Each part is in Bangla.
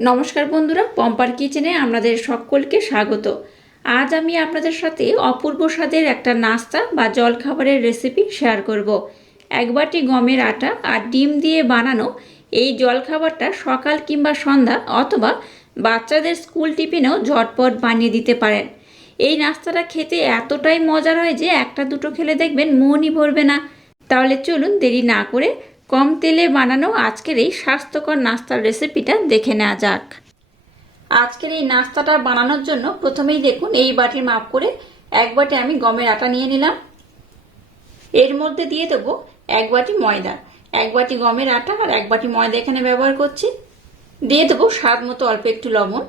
নমস্কার বন্ধুরা, পম্পার কিচেনে আপনাদের সকলকে স্বাগত। আজ আমি আপনাদের সাথে অপূর্ব স্বাদের একটা নাস্তা বা জলখাবারের রেসিপি শেয়ার করব। এক বাটি গমের আটা আর ডিম দিয়ে বানানো এই জলখাবারটা সকাল কিংবা সন্ধ্যা অথবা বাচ্চাদের স্কুল টিফিনেও ঝটপট বানিয়ে দিতে পারেন। এই নাস্তাটা খেতে এতটাই মজার হয় যে একটা দুটো খেলে দেখবেন মনই ভরবে না। তাহলে চলুন দেরি না করে কম তেলে বানানো আজকের এই স্বাস্থ্যকর নাস্তার রেসিপিটা দেখে নেওয়া যাক। আজকের এই নাস্তাটা বানানোর জন্য প্রথমেই দেখুন এই বাটির মাপ করে এক বাটি আমি গমের আটা নিয়ে নিলাম। এর মধ্যে দিয়ে দেবো এক বাটি ময়দা, এক বাটি গমের আটা আর এক বাটি ময়দা এখানে ব্যবহার করছি। দিয়ে দেবো স্বাদ মতো অল্প একটু লবণ।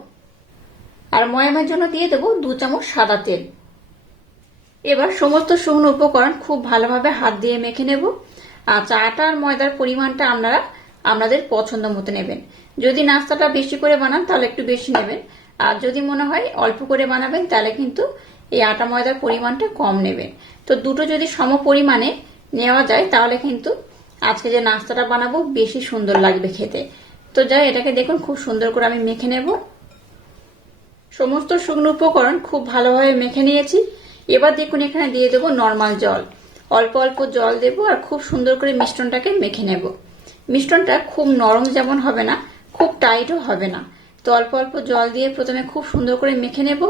আর ময়ামের জন্য দিয়ে দেবো দু চামচ সাদা তেল। এবার সমস্ত শুকনো উপকরণ খুব ভালোভাবে হাত দিয়ে মেখে নেব। আর ময়দার পরিমাণটা আপনারা আপনাদের পছন্দ মতো নেবেন। যদি নাস্তাটা বেশি করে বানান, তাহলে একটু বেশি নেবেন। আর যদি মনে হয় অল্প করে বানাবেন, তাহলে কিন্তু এই আটা ময়দার পরিমাণটা কম নেবেন। তো দুটো যদি সম পরিমাণে নেওয়া যায়, তাহলে কিন্তু আজকে যে নাস্তাটা বানাবো, বেশি সুন্দর লাগবে খেতে। তো যাই, এটাকে দেখুন, খুব সুন্দর করে আমি মেখে নেব। সমস্ত শুকনো উপকরণ খুব ভালোভাবে মেখে নিয়েছি। এবার দেখুন, এখানে দিয়ে দেবো নর্মাল জল। অল্প অল্প জল দেব আর খুব সুন্দর করে মিশ্রণটাকে মেখে নেব। মিশ্রণটা খুব নরম যেমন হবে না, খুব টাইটও হবে না। তো অল্প অল্প জল দিয়ে প্রথমে খুব সুন্দর করে মেখে নেব।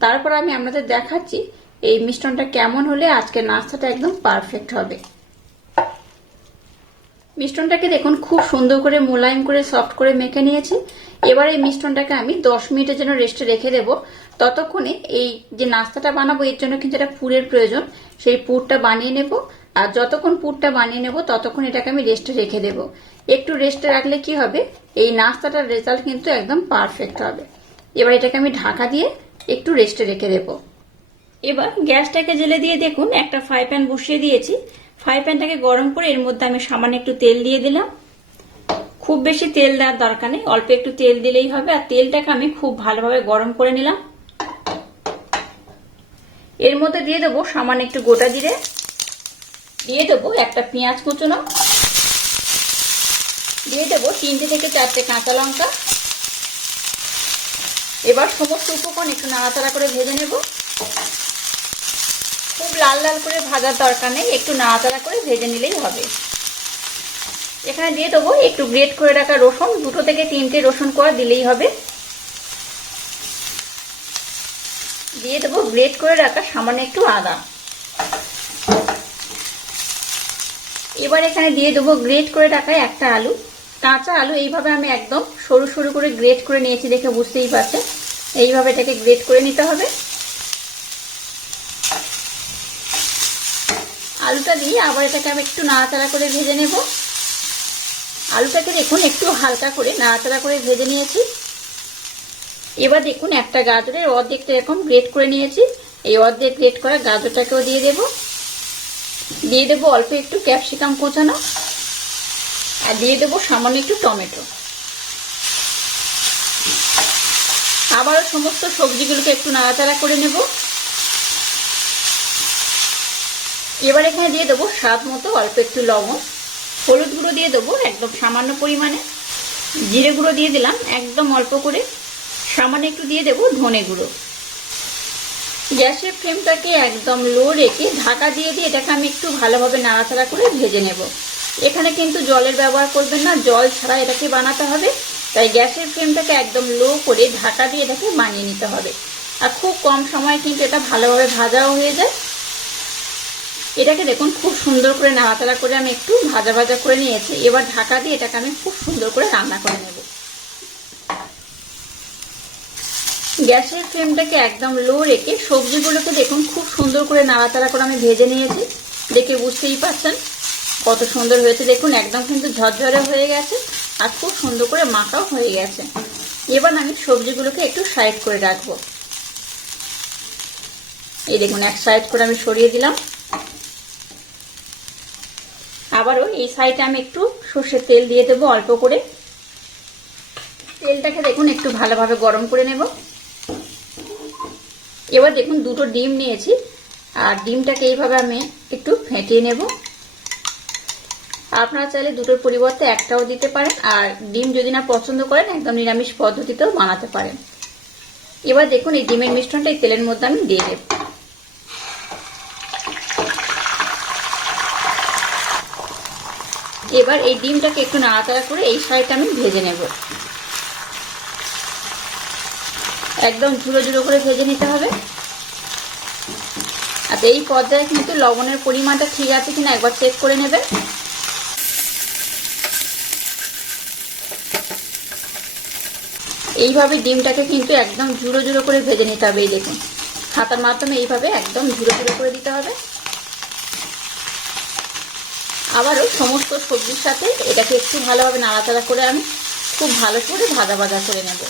তারপর আমি আপনাদের দেখাচ্ছি এই মিশ্রণটা কেমন হলে আজকের নাস্তাটা একদম পারফেক্ট হবে। মিশ্রণটাকে দেখুন, খুব সুন্দর করে মোলায়েম করে, সফট করে মেখে নিয়েছি। এবার এই মিশ্রণটাকে আমি দশ মিনিটের জন্য রেস্টে রেখে দেব। ততক্ষণে এই যে নাস্তাটা বানাবো, এর জন্য কিন্তু একটা পুরের প্রয়োজন। সেই পুরটা বানিয়ে নেব, আর যতক্ষণ পুরটা বানিয়ে নেব, ততক্ষণ এটাকে আমি রেস্টে রেখে দেব। একটু রেস্টে রাখলে কি হবে? এই নাস্তাটার রেজাল্ট কিন্তু একদম পারফেক্ট হবে। এবার এটাকে আমি ঢাকা দিয়ে একটু রেস্টে রেখে দেব। এবার গ্যাসটাকে জেলে দিয়ে দেখুন, একটা ফ্রাই প্যান বসিয়ে দিয়েছি। ফ্রাই প্যানটাকে গরম করে এর মধ্যে আমি সামান্য একটু তেল দিয়ে দিলাম। খুব বেশি তেল দেওয়ার দরকার নেই, অল্প একটু তেল দিলেই হবে। আর তেলটাকে আমি খুব ভালোভাবে গরম করে নিলাম। এর মধ্যে দিয়ে দেবো সামান্য একটু গোটা জিরে। দিয়ে দেবো একটা পেঁয়াজ কুচনো। দিয়ে দেবো তিনটে থেকে চারটে কাঁচা লঙ্কা। এবার সমস্ত উপকরণ একটু নাড়াচাড়া করে ভেজে নেব। খুব লাল লাল করে ভাজার দরকার নেই, একটু নাড়াচাড়া করে ভেজে নিলেই হবে। এখানে দিয়ে দেবো একটু গ্রেট করে রাখা রসুন, দুটো থেকে তিনটে রসুন কোয়া দিলেই হবে। দিয়ে দেবো গ্রেট করে রাখা সামান্য একটু আদা। এবার এখানে দিয়ে দেবো গ্রেট করে রাখা একটা আলু। কাঁচা আলু এইভাবে আমি একদম সরু সরু করে গ্রেট করে নিয়েছি দেখে বুঝতেই পারছেন। এইভাবে এটাকে গ্রেট করে নিতে হবে। আলুটা দিয়ে আবার এটাকে আমি একটু নাড়াচাড়া করে ভেজে নেব। আলুটাকে দেখুন, একটু হালকা করে নাড়াচাড়া করে ভেজে নিয়েছি। এবার দেখুন একটা গাজরের অর্ধেকটা এরকম গ্রেট করে নিয়েছি। এই অর্ধেক গ্রেট করা গাজরটাকেও দিয়ে দেব। দিয়ে দেবো অল্প একটু ক্যাপসিকাম কোচানো। আর দিয়ে দেবো সামান্য একটু টমেটো। আবারও সমস্ত সবজিগুলোকে একটু নাড়াচাড়া করে নেব। এবার এখানে দিয়ে দেবো স্বাদ মতো অল্প একটু লবণ। হলুদ গুঁড়ো দিয়ে দেবো একদম সামান্য পরিমাণে। জিরে গুঁড়ো দিয়ে দিলাম একদম অল্প করে। সামান্য একটু দিয়ে দেবো ধনে গুঁড়ো। গ্যাসের ফ্লেমটাকে একদম লো রেখে ঢাকা দিয়ে দিয়ে এটাকে আমি একটু ভালোভাবে নাড়াচাড়া করে ভেজে নেব। এখানে কিন্তু জলের ব্যবহার করবেন না, জল ছাড়া এটাকে বানাতে হবে। তাই গ্যাসের ফ্লেমটাকে একদম লো করে ঢাকা দিয়ে এটাকে বানিয়ে নিতে হবে। আর খুব কম সময় কিন্তু এটা ভালোভাবে ভাজাও হয়ে যায়। এটাকে দেখুন খুব সুন্দর করে নাড়াচাড়া করে আমি একটু ভাজা ভাজা করে নিয়েছি। এবার ঢাকা দিয়ে এটাকে আমি খুব সুন্দর করে রান্না করে নেব। গ্যাসের ফ্লেমটাকে একদম লো রেখে সবজিগুলোকে দেখুন খুব সুন্দর করে নাড়াচাড়া করে আমি ভেজে নিয়েছি। দেখে বুঝতেই পারছেন কত সুন্দর হয়েছে। দেখুন, একদম কিন্তু ঝরঝরে হয়ে গেছে আর খুব সুন্দর করে মাখাও হয়ে গেছে। এবার আমি সবজিগুলোকে একটু সাইড করে রাখব। এই দেখুন, এক সাইড করে আমি সরিয়ে দিলাম। আবারও এই সাইডে আমি একটু সর্ষের তেল দিয়ে দেবো অল্প করে। তেলটাকে দেখুন, একটু ভালোভাবে গরম করে নেব। এবার দেখুন দুটো ডিম নিয়েছি। আর ডিমটাকে এইভাবে আমি একটু ফেটিয়ে নেব। আপনারা চাইলে দুটোর পরিবর্তে একটাও দিতে পারেন। আর ডিম যদি না পছন্দ করেন, একদম নিরামিষ পদ্ধতিতেও বানাতে পারেন। এবার দেখুন এই ডিমের মিশ্রণটা এই তেলের মধ্যে আমি দিয়ে দেব। এবার এই ডিমটাকে একটু নাড়াচাড়া করে এই সাইডটা আমি ভেজে নেব। একদম ঝুড়ো ঝুড়ো করে ভেজে নিতে হবে। আচ্ছা এই পর্যায়ে কিন্তু লবণের পরিমাণটা ঠিক আছে কিনা একবার চেক করে নেবে। এইভাবে ডিমটাকে কিন্তু একদম ঝুড়ো ঝুড়ো করে ভেজে নিতে হবে এই দেখুন। হাতার মাধ্যমে এইভাবে একদম ঝুড়ো ঝুড়ো করে দিতে হবে। আবারও সমস্ত সবজির সাথে এটাকে একটু ভালোভাবে নাড়াচাড়া করে আমি খুব ভালো করে ভাজা ভাজা করে নেব।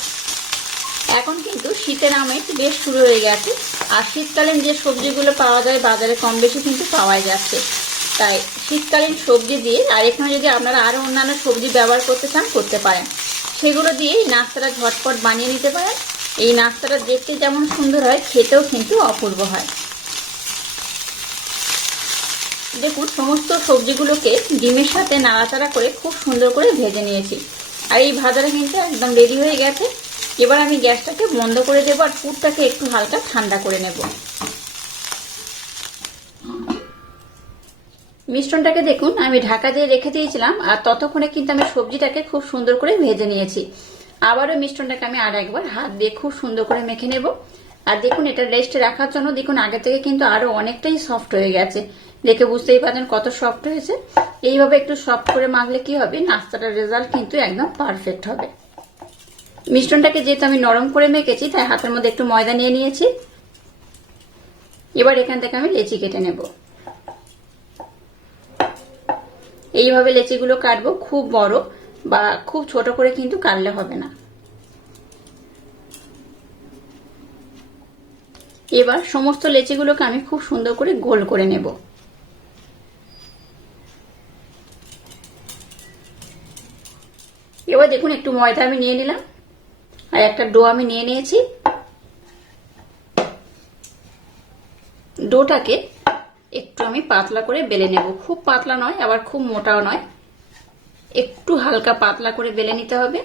এখন কিন্তু শীতের আমেজ বেশ শুরু হয়ে গেছে। আর শীতকালীন যে সবজিগুলো পাওয়া যায় বাজারে কম বেশি কিন্তু পাওয়াই যাচ্ছে। তাই শীতকালীন সবজি দিয়ে আর এখানে যদি আপনারা আরও অন্যান্য সবজি ব্যবহার করতে চান, করতে পারেন। সেগুলো দিয়ে এই নাস্তাটা ঝটপট বানিয়ে নিতে পারেন। এই নাস্তাটা দেখতে যেমন সুন্দর হয়, খেতেও কিন্তু অপূর্ব হয়। দেখুন, সমস্ত সবজিগুলোকে ডিমের সাথে নাড়াচাড়া করে খুব সুন্দর করে ভেজে নিয়েছি। আর এই ভাজাটা কিন্তু একদম রেডি হয়ে গেছে। এবার আমি গ্যাসটাকে বন্ধ করে দেবো আর পুরটাকে একটু হালকা ঠান্ডা করে নেব। মিশ্রণটাকে দেখুন, আমি ঢাকা দিয়ে রেখে দিয়েছিলাম আর ততক্ষণে কিন্তু আমি সবজিটাকে খুব সুন্দর করে ভেজে নিয়েছি। আবারও মিশ্রণটাকে আমি আর একবার হাত দিয়ে খুব সুন্দর করে মেখে নেব। আর দেখুন, এটা রেস্টে রাখার জন্য দেখুন, আগে থেকে কিন্তু আরও অনেকটাই সফট হয়ে গেছে। দেখে বুঝতেই পারছেন কত সফট হয়েছে। এইভাবে একটু সফট করে মাখলে কি হবে? নাস্তাটার রেজাল্ট কিন্তু একদম পারফেক্ট হবে। মিশ্রণটাকে যেহেতু আমি নরম করে মেখেছি, তাই হাতের মধ্যে একটু ময়দা নিয়ে নিয়েছি। এবার এখান থেকে আমি লেচি কেটে নেব। এইভাবে লেচিগুলো কাটবো, খুব বড় বা খুব ছোট করে কিন্তু কাটলে হবে না। এবার সমস্ত লেচিগুলোকে আমি খুব সুন্দর করে গোল করে নেব। এবার দেখুন, একটু ময়দা আমি নিয়ে নিলাম। আর একটা ডো আমি নিয়ে নিয়েছি। ডোটাকে একটু আমি পাতলা করে বেলে নেব। খুব পাতলা নয়, আবার খুব মোটাও নয়। একটু হালকা পাতলা করে বেলে নিতে হবে।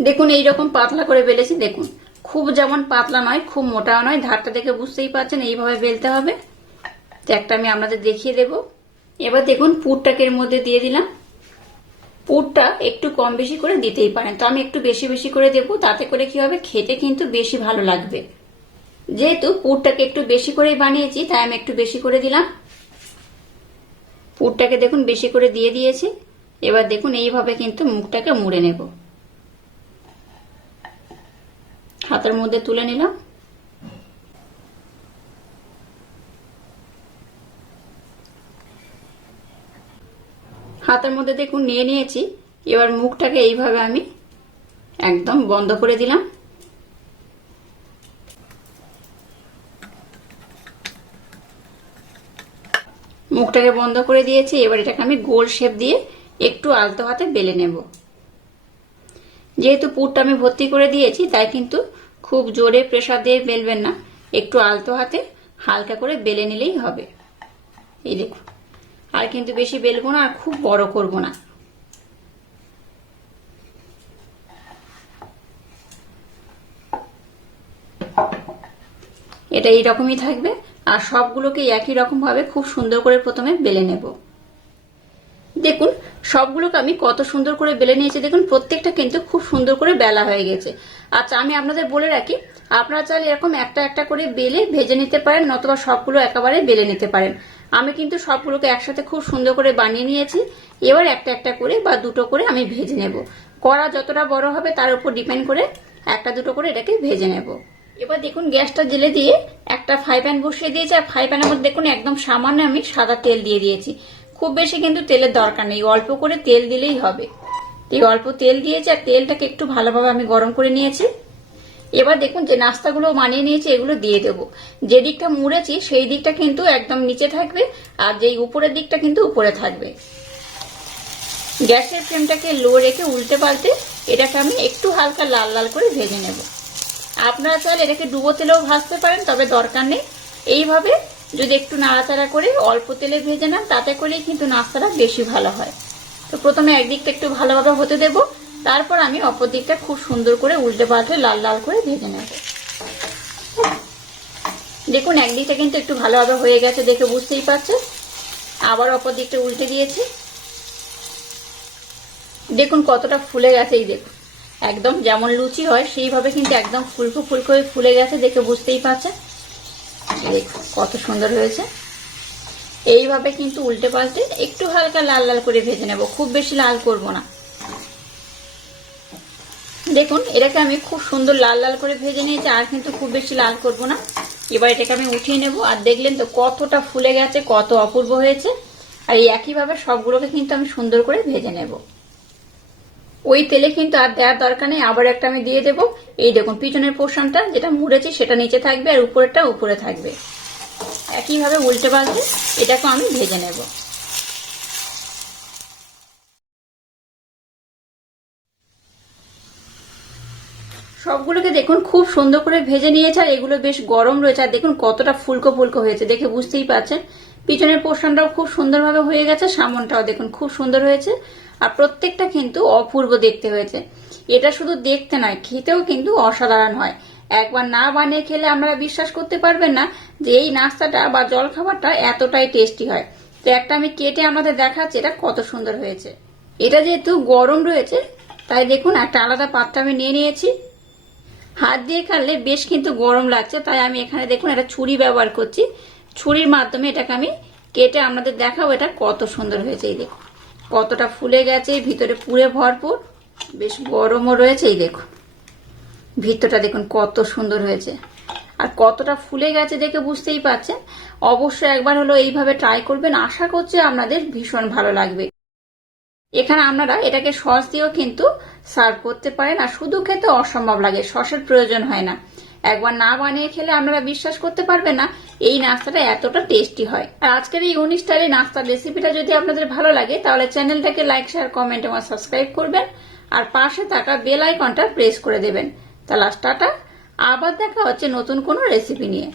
দেখুন এই রকম পাতলা করে বেলেছি, দেখুন। খুব যেমন পাতলা নয়, খুব মোটাও নয়। ধারটা দেখে বুঝতেই পারছেন, এইভাবে বেলতে হবে। তো একটা আমি আপনাদের দেখিয়ে দেব। এবার দেখুন, পুরটাকে এর মধ্যে দিয়ে দিলাম। পুরটা একটু কম বেশি করে দিতেই পারেন। তো আমি একটু বেশি বেশি করে দেব, তাতে করে কি হবে, খেতে কিন্তু বেশি ভালো লাগবে। যেহেতু পুরটাকে একটু বেশি করেই বানিয়েছি, তাই আমি একটু বেশি করে দিলাম। পুরটাকে দেখুন, বেশি করে দিয়ে দিয়েছি। এবার দেখুন, এইভাবে কিন্তু মুখটাকে মুড়ে নেব। হাতের মধ্যে তুলে নিলাম। হাতের মধ্যে দেখুন নিয়ে নিয়েছি। এবার মুখটাকে এইভাবে আমি একদম বন্ধ করে দিলাম। মুখটাকে বন্ধ করে দিয়েছি। এবার এটাকে আমি গোল শেপ দিয়ে একটু আলতো হাতে বেলে নেব। যেহেতু পুরটা আমি ভর্তি করে দিয়েছি, তাই কিন্তু খুব জোরে প্রেসার দিয়ে বেলবেন না। একটু আলতো হাতে হালকা করে বেলে নিলেই হবে। এই দেখুন। আর কিন্তু বেশি বেলবো না, আর খুব বড় করব না। এটা এইরকমই থাকবে, আর সবগুলোকে একই রকম ভাবে খুব সুন্দর করে প্রথমে বেলে নেব। দেখুন, সবগুলোকে আমি কত সুন্দর করে বেলে নিয়েছি। দেখুন, প্রত্যেকটা কিন্তু খুব সুন্দর করে বেলা হয়ে গেছে। আচ্ছা আমি আপনাদের বলে রাখি, আপনারা চাইলে এরকম একটা একটা করে বেলে ভেজে নিতে পারেন, নতুবা সবগুলো একেবারে বেলে নিতে পারেন। আমি কিন্তু সবগুলোকে একসাথে খুব সুন্দর করে বানিয়ে নিয়েছি। এবার একটা একটা করে বা দুটো করে আমি ভেজে নেব। কড়া যতটা বড় হবে তার উপর ডিপেন্ড করে একটা দুটো করে এটাকে ভেজে নেব। এবার দেখুন গ্যাসটা জেলে দিয়ে একটা ফ্রাই প্যান বসিয়ে দিয়েছি। আর ফ্রাই প্যানের মধ্যে দেখুন একদম সামান্য আমি সাদা তেল দিয়ে দিয়েছি। খুব বেশি কিন্তু তেলের দরকার নেই, অল্প করে তেল দিলেই হবে। এই অল্প তেল দিয়েছি আর তেলটাকে একটু ভালোভাবে আমি গরম করে নিয়েছি। এবার দেখুন যে নাস্তাগুলো বানিয়ে নিয়েছি, এগুলো দিয়ে দেব। যে দিকটা মুড়েছি, সেই দিকটা কিন্তু একদম নিচে থাকবে আর যেই উপরের দিকটা কিন্তু উপরে থাকবে। গ্যাসের ফ্লেমটাকে লো রেখে উল্টে পাল্টে এটাকে আমি একটু হালকা লাল লাল করে ভেজে নেব। আপনারা চাইলে এটাকে ডুবো তেলেও ভাজতে পারেন, তবে দরকার নেই। এইভাবে যদি একটু নাড়াচাড়া করে অল্প তেলে ভেজে নেন, তাতে করেই কিন্তু নাস্তাটা বেশি ভালো হয়। তো প্রথমে একদিকটা একটু ভালোভাবে হতে দেব। তারপর আমি অপর দিকটা খুব সুন্দর করে উল্টে পাল্টে লাল লাল করে ভেজে নেব। দেখুন, একদিকটা কিন্তু একটু ভালোভাবে হয়ে গেছে দেখে বুঝতেই পারছে আবার অপর দিকটা উল্টে দিয়েছি। দেখুন, কতটা ফুলে গেছে এই দেখুন। একদম যেমন লুচি হয়, সেইভাবে কিন্তু একদম ফুলকো ফুলকো হয়ে ফুলে গেছে দেখে বুঝতেই পারছেন। দেখুন, কত সুন্দর হয়েছে। এইভাবে কিন্তু উল্টে পাল্টে একটু হালকা লাল লাল করে ভেজে নেব। খুব বেশি লাল করব না। দেখুন, এটাকে আমি খুব সুন্দর লাল লাল করে ভেজে নিয়েছি, আর কিন্তু খুব বেশি লাল করব না। এবার এটাকে আমি উঠিয়ে নেব, আর দেখলেন তো কতটা ফুলে গেছে, কত অপূর্ব হয়েছে। আর এই একইভাবে সবগুলোকে কিন্তু আমি সুন্দর করে ভেজে নেব। ওই তেলে কিন্তু আর দেওয়ার দরকার নেই, আবার একটা আমি দিয়ে দেব। এই দেখুন, পিছনের পোর্শনটা যেটা মুড়েছি সেটা নিচে থাকবে, আর উপরেরটা উপরে থাকবে। একইভাবে উল্টে পাল্টে এটাকে আমি ভেজে নেব। সবগুলোকে দেখুন, খুব সুন্দর করে ভেজে নিয়েছে আর এগুলো বেশ গরম রয়েছে। আর দেখুন কতটা ফুলকো ফুলকো হয়েছে, দেখে বুঝতেই পারছেন। পিছনের পোর্শনটাও খুব সুন্দরভাবে হয়ে গেছে, সামনটাও দেখুন খুব সুন্দর হয়েছে। আর প্রত্যেকটা কিন্তু অপূর্ব দেখতে হয়েছে। এটা শুধু দেখতে নয়, খেতেও কিন্তু অসাধারণ হয়। একবার না বানিয়ে খেলে আপনারা বিশ্বাস করতে পারবেন না যে এই নাস্তাটা বা জলখাবারটা এতটাই টেস্টি হয়। তো একটা আমি কেটে আমাদের দেখাচ্ছি, এটা কত সুন্দর হয়েছে। এটা যেহেতু গরম রয়েছে, তাই দেখুন একটা আলাদা পাত্র আমি নিয়ে নিয়েছি। হাত দিয়ে কাটলে বেশ কিন্তু গরম লাগছে, তাই আমি এখানে দেখুন একটা ছুরি ব্যবহার করছি। ছুরির মাধ্যমে এটাকে আমি কেটে আপনাদের দেখাবো এটা কত সুন্দর হয়েছে, এই দেখুন। কতটা ফুলে গেছে ভিতরে পুরে ভরপুর, বেশ গরমও রয়েছে, এই দেখুন। ভিতরটা দেখুন কত সুন্দর হয়েছে। আর কতটা ফুলে গেছে দেখে বুঝতেই পারছেন? অবশ্যই একবার হলো এইভাবে ট্রাই করবেন। আশা করছি আপনাদের ভীষণ ভালো লাগবে। এখানে আপনারা এটাকে সস দিয়েও কিন্তু সার্ভ করতে পারেন, আর শুধু খেতে অসম্ভব লাগে, সসের প্রয়োজন হয় না। একবার না বানিয়ে খেলে আপনারা বিশ্বাস করতে পারবেন না, এই নাস্তাটা এতটা টেস্টি হয়। আর আজকের এই উনিশ স্টাইলে নাস্তার রেসিপিটা যদি আপনাদের ভালো লাগে, তাহলে চ্যানেলটাকে লাইক, শেয়ার, কমেন্ট এবং সাবস্ক্রাইব করবেন, আর পাশে থাকা বেল আইকনটা প্রেস করে দেবেন। তাহলে টাটা, আবার দেখা হচ্ছে নতুন কোনো রেসিপি নিয়ে।